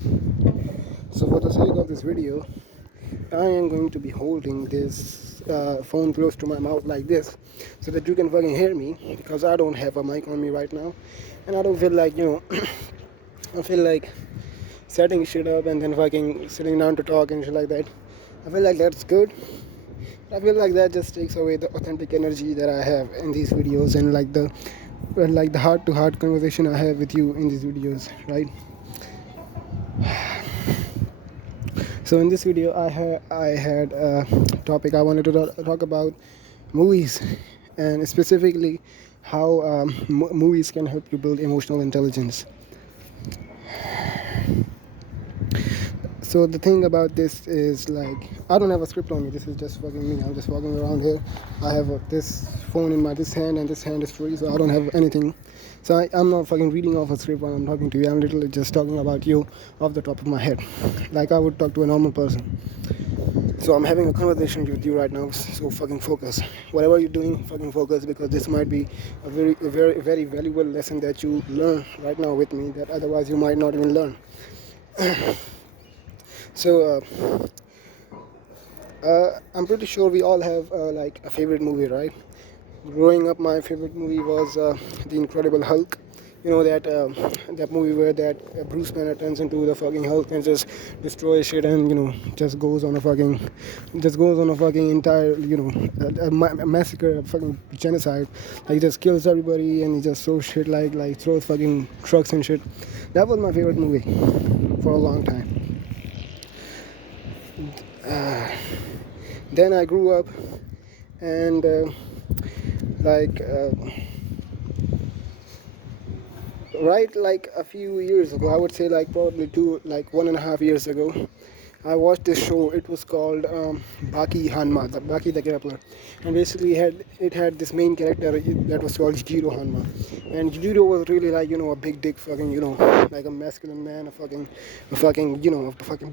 So for the sake of this video, I am going to be holding this phone close to my mouth like this so that you can fucking hear me, because I don't have a mic on me right now and I don't feel like, I feel like setting shit up and then fucking sitting down to talk and shit like that. I feel like that's good. I feel like that just takes away the authentic energy that I have in these videos, and like the heart to heart conversation I have with you in these videos, right? So in this video, I had a topic I wanted to talk about: movies, and specifically how movies can help you build emotional intelligence. So the thing about this is, like, I don't have a script on me. This is just fucking me. I'm just walking around here. I have this phone in my this hand, and this hand is free, so I don't have anything. So I'm not fucking reading off a script while I'm talking to you. I'm literally just talking about you off the top of my head, like I would talk to a normal person. So I'm having a conversation with you right now. So fucking focus. Whatever you're doing, fucking focus, because this might be a very valuable lesson that you learn right now with me that otherwise you might not even learn. So I'm pretty sure we all have like a favorite movie, right? Growing up, my favorite movie was The Incredible Hulk. You know that movie where that Bruce Banner turns into the fucking Hulk and just destroys shit, and just goes on a fucking entire a massacre, a fucking genocide. Like, he just kills everybody and he just throws shit, like throws fucking trucks and shit. That was my favorite movie for a long time. Then I grew up, and like right, like a few years ago, I would say, like probably 1.5 years ago, I watched this show. It was called Baki Hanma, Baki the Grappler, and basically it had this main character that was called Jiro Hanma, and Jiro was really like, a big dick fucking, like a masculine man, a fucking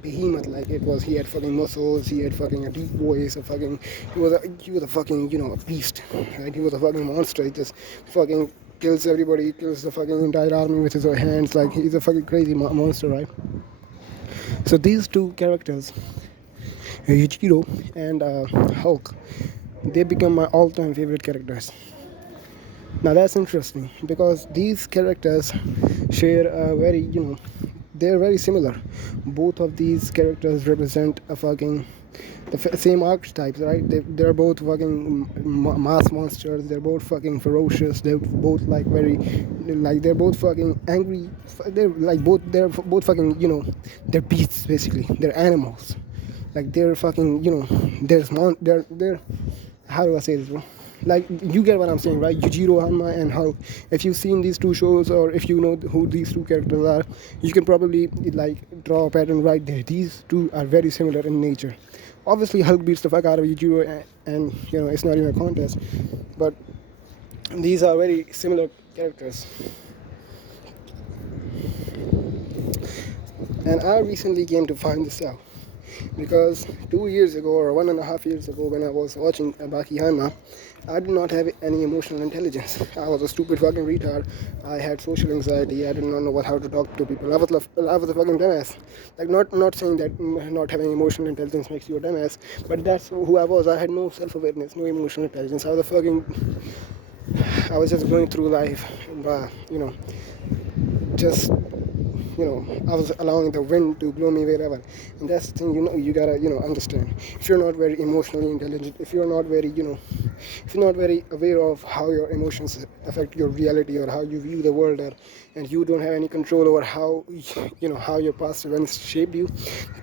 behemoth. Like, it was, he had fucking muscles, he had fucking a deep voice, he was a fucking, a beast. Right? He was a fucking monster. He just fucking kills everybody, kills the fucking entire army with his own hands. Like, he's a fucking crazy monster, right? So these two characters, Yuichiro and Hulk, they become my all-time favorite characters. Now that's interesting because these characters share a they're very similar. Both of these characters represent a fucking same archetypes, right? They're both fucking mass monsters. They're both fucking ferocious. They're both like they're both fucking angry. They're both fucking, they're beasts basically. They're animals. Like, they're fucking, they're how do I say this, bro? Like, you get what I'm saying, right? Yujiro Hanma and Hulk. If you've seen these two shows, or if you know who these two characters are, you can probably like draw a pattern right there. These two are very similar in nature. Obviously, Hulk beats the fuck out of Yujiro, and it's not even a contest. But these are very similar characters. And I recently came to find this out because 2 years ago, or 1.5 years ago, when I was watching Baki Hanma, I did not have any emotional intelligence. I was a stupid fucking retard. I had social anxiety. I did not know how to talk to people. I was a fucking dumbass. Like, not saying that not having emotional intelligence makes you a dumbass, but that's who I was. I had no self awareness, no emotional intelligence. I was just going through life, just I was allowing the wind to blow me wherever. And that's the thing, you gotta, understand. If you're not very emotionally intelligent, if you're not very, if you're not very aware of how your emotions affect your reality, or how you view the world, and you don't have any control over how your past events shape you,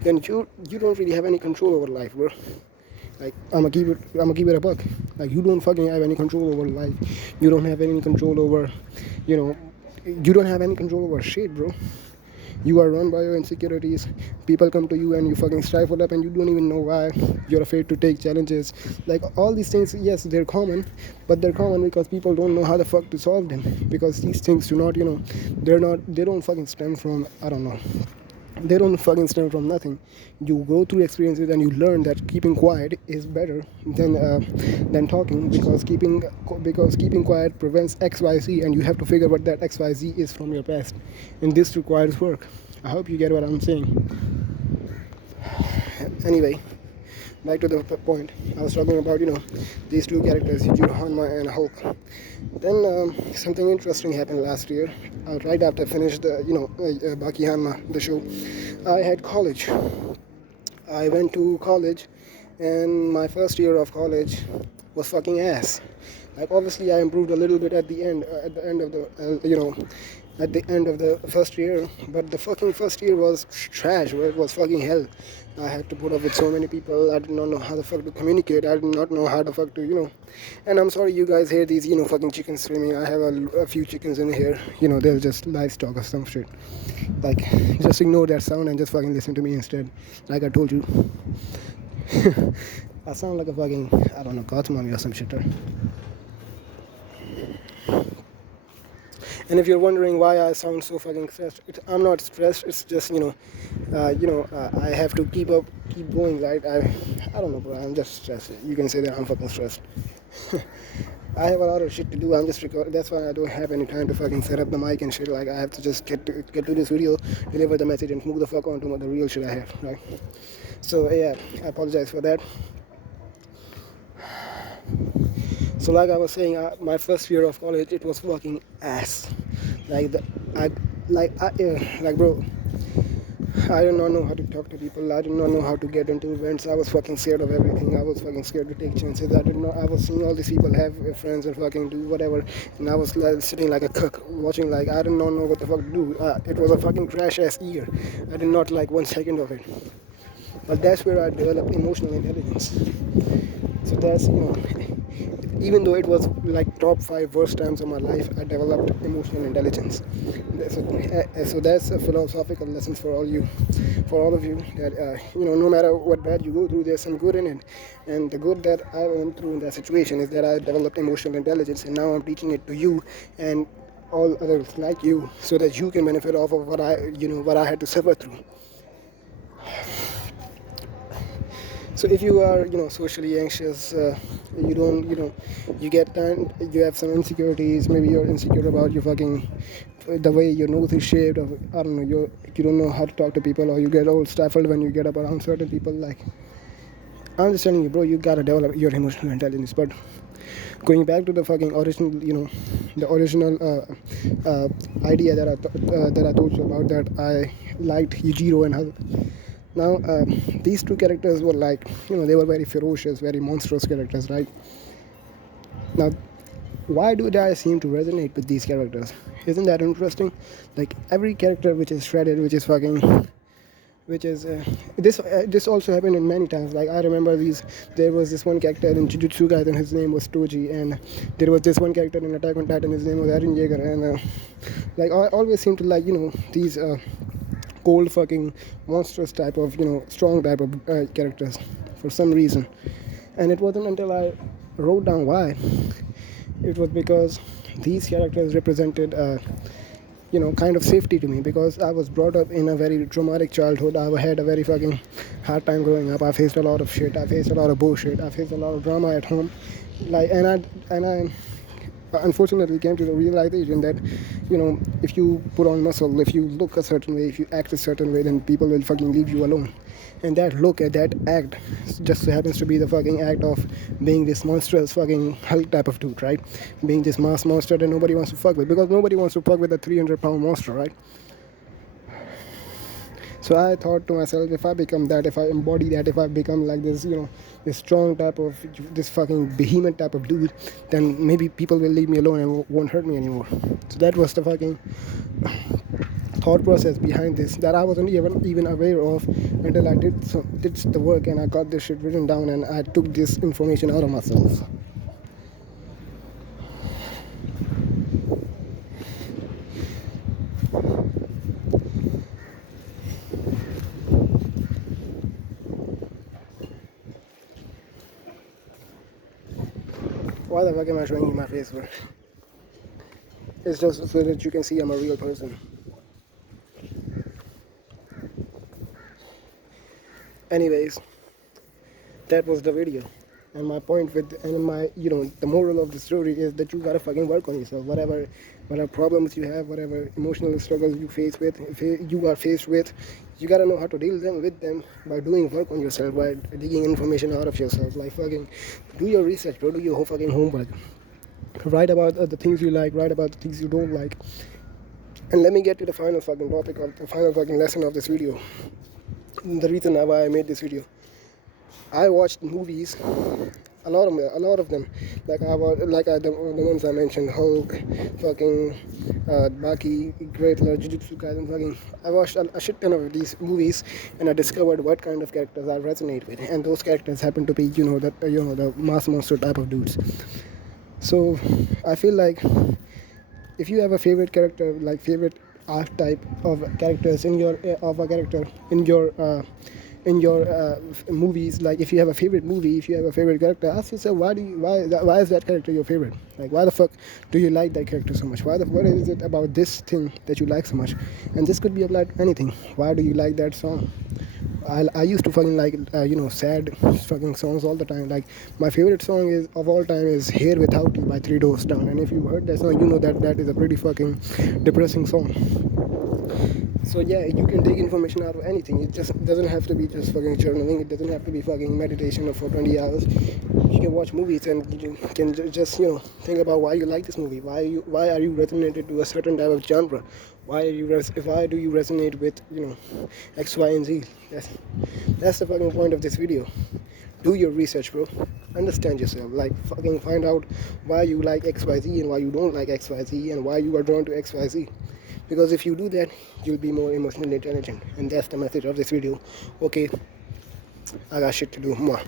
then you don't really have any control over life, bro. Like, I'm gonna keep it a buck. Like, you don't fucking have any control over life. You don't have any control over, you know, you don't have any control over shit, bro. You are run by your insecurities. People come to you and you fucking stifle up, and you don't even know why. You're afraid to take challenges. Like, all these things, yes, they're common, but they're common because people don't know how the fuck to solve them. Because these things do not, they don't fucking stem from, I don't know. They don't fucking stem from nothing. You go through experiences and you learn that keeping quiet is better than talking, because keeping quiet prevents XYZ, and you have to figure what that XYZ is from your past, and this requires work. I hope you get what I'm saying. Anyway, back to the point. I was talking about, these two characters, Yujiro Hanma and Hulk. Then something interesting happened last year. Right after I finished the, Baki Hanma, the show, I had college. I went to college, and my first year of college was fucking ass. Like obviously, I improved a little bit at the end of the, at the end of the first year. But the fucking first year was trash. Bro. It was fucking hell. I had to put up with so many people. I did not know how the fuck to communicate. I did not know how the fuck to, And I'm sorry you guys hear these, fucking chickens screaming. I have a few chickens in here. They're just livestock or some shit. Like, just ignore that sound and just fucking listen to me instead. Like I told you. I sound like a fucking, I don't know, Gotham or some shit. And if you're wondering why I sound so fucking stressed, I'm not stressed. It's just I have to keep going. Right? I don't know, bro. I'm just stressed. You can say that I'm fucking stressed. I have a lot of shit to do. I'm just recording. That's why I don't have any time to fucking set up the mic and shit. Like I have to just get to this video, deliver the message, and move the fuck on to the real shit I have. Right? So yeah, I apologize for that. So like I was saying, my first year of college, it was fucking ass. Like bro, I did not know how to talk to people. I did not know how to get into events. I was fucking scared of everything. I was fucking scared to take chances. I was seeing all these people have friends and fucking do whatever, and I was like, sitting like a cook, watching like I did not know what the fuck to do. It was a fucking crash ass year. I did not like 1 second of it. But that's where I developed emotional intelligence. So that's even though it was like top 5 worst times of my life, I developed emotional intelligence. So that's a philosophical lesson for all of you. That no matter what bad you go through, there's some good in it. And the good that I went through in that situation is that I developed emotional intelligence, and now I'm teaching it to you and all others like you, so that you can benefit off of what I had to suffer through. So if you are socially anxious, you don't you get time, you have some insecurities. Maybe you're insecure about your fucking the way your nose is shaped, or I don't know, you don't know how to talk to people, or you get all stifled when you get up around certain people. Like, I'm just telling you, bro, you gotta develop your emotional intelligence. But going back to the fucking original, the original idea that I told you about, that I liked Yujiro and Hulk. Now, these two characters were like, they were very ferocious, very monstrous characters, right? Now, why do I seem to resonate with these characters? Isn't that interesting? Like, every character which is shredded, which is fucking, which is this also happened in many times. Like I remember there was this one character in Jujutsu Kaisen, his name was Toji, and there was this one character in Attack on Titan, his name was Eren Yeager, and like I always seem to like these cold fucking monstrous type of strong type of characters for some reason. And it wasn't until I wrote down why. It was because these characters represented kind of safety to me, because I was brought up in a very traumatic childhood. I had a very fucking hard time growing up. I faced a lot of shit. I faced a lot of bullshit. I faced a lot of drama at home. Like, and I unfortunately came to the realization that if you put on muscle, if you look a certain way, if you act a certain way, then people will fucking leave you alone. And that look at that act just happens to be the fucking act of being this monstrous fucking Hulk type of dude, right? Being this mass monster that nobody wants to fuck with, because nobody wants to fuck with a 300-pound monster, right? So I thought to myself, if I become that, if I embody that, if I become like this, this strong type of, this fucking behemoth type of dude, then maybe people will leave me alone and won't hurt me anymore. So that was the fucking thought process behind this, that I wasn't even aware of until I did the work, and I got this shit written down, and I took this information out of myself. Why the fuck am I showing you my face for? It's just so that you can see I'm a real person. Anyways, that was the video, And my point with, and my, the moral of the story is that you gotta fucking work on yourself. Whatever problems you have, whatever emotional struggles you face with, if you are faced with, you gotta know how to deal with them by doing work on yourself, by digging information out of yourself. Like fucking, do your research, bro. Do your whole fucking homework. Write about the things you like. Write about the things you don't like. And let me get to the final fucking topic of the final fucking lesson of this video. The reason why I made this video. I watched movies, a lot of them. Like the ones I mentioned, Hulk, fucking Baki, Great Lord, Jujutsu Kaisen, fucking. I watched a shit ton of these movies, and I discovered what kind of characters I resonate with, and those characters happen to be, the mass monster type of dudes. So I feel like if you have a favorite character, like favorite archetype of characters in your of a character in your movies, like if you have a favorite movie, if you have a favorite character, ask yourself why is that character your favorite? Like why the fuck do you like that character so much? What is it about this thing that you like so much? And this could be applied to anything. Why do you like that song? I used to fucking like sad fucking songs all the time. Like my favorite song is of all time is "Here Without You" by Three Doors Down. And if you heard that song, you know that is a pretty fucking depressing song. So yeah, you can take information out of anything. It just doesn't have to be just fucking journaling. It doesn't have to be fucking meditation for 20 hours. You can watch movies and you can just think about why you like this movie. Why are you resonated to a certain type of genre? Why do you resonate with X, Y, and Z? That's the fucking point of this video. Do your research, bro. Understand yourself. Like fucking find out why you like XYZ and why you don't like XYZ and why you are drawn to XYZ. Because if you do that, you'll be more emotionally intelligent. And that's the message of this video. Okay, I got shit to do. Mwah.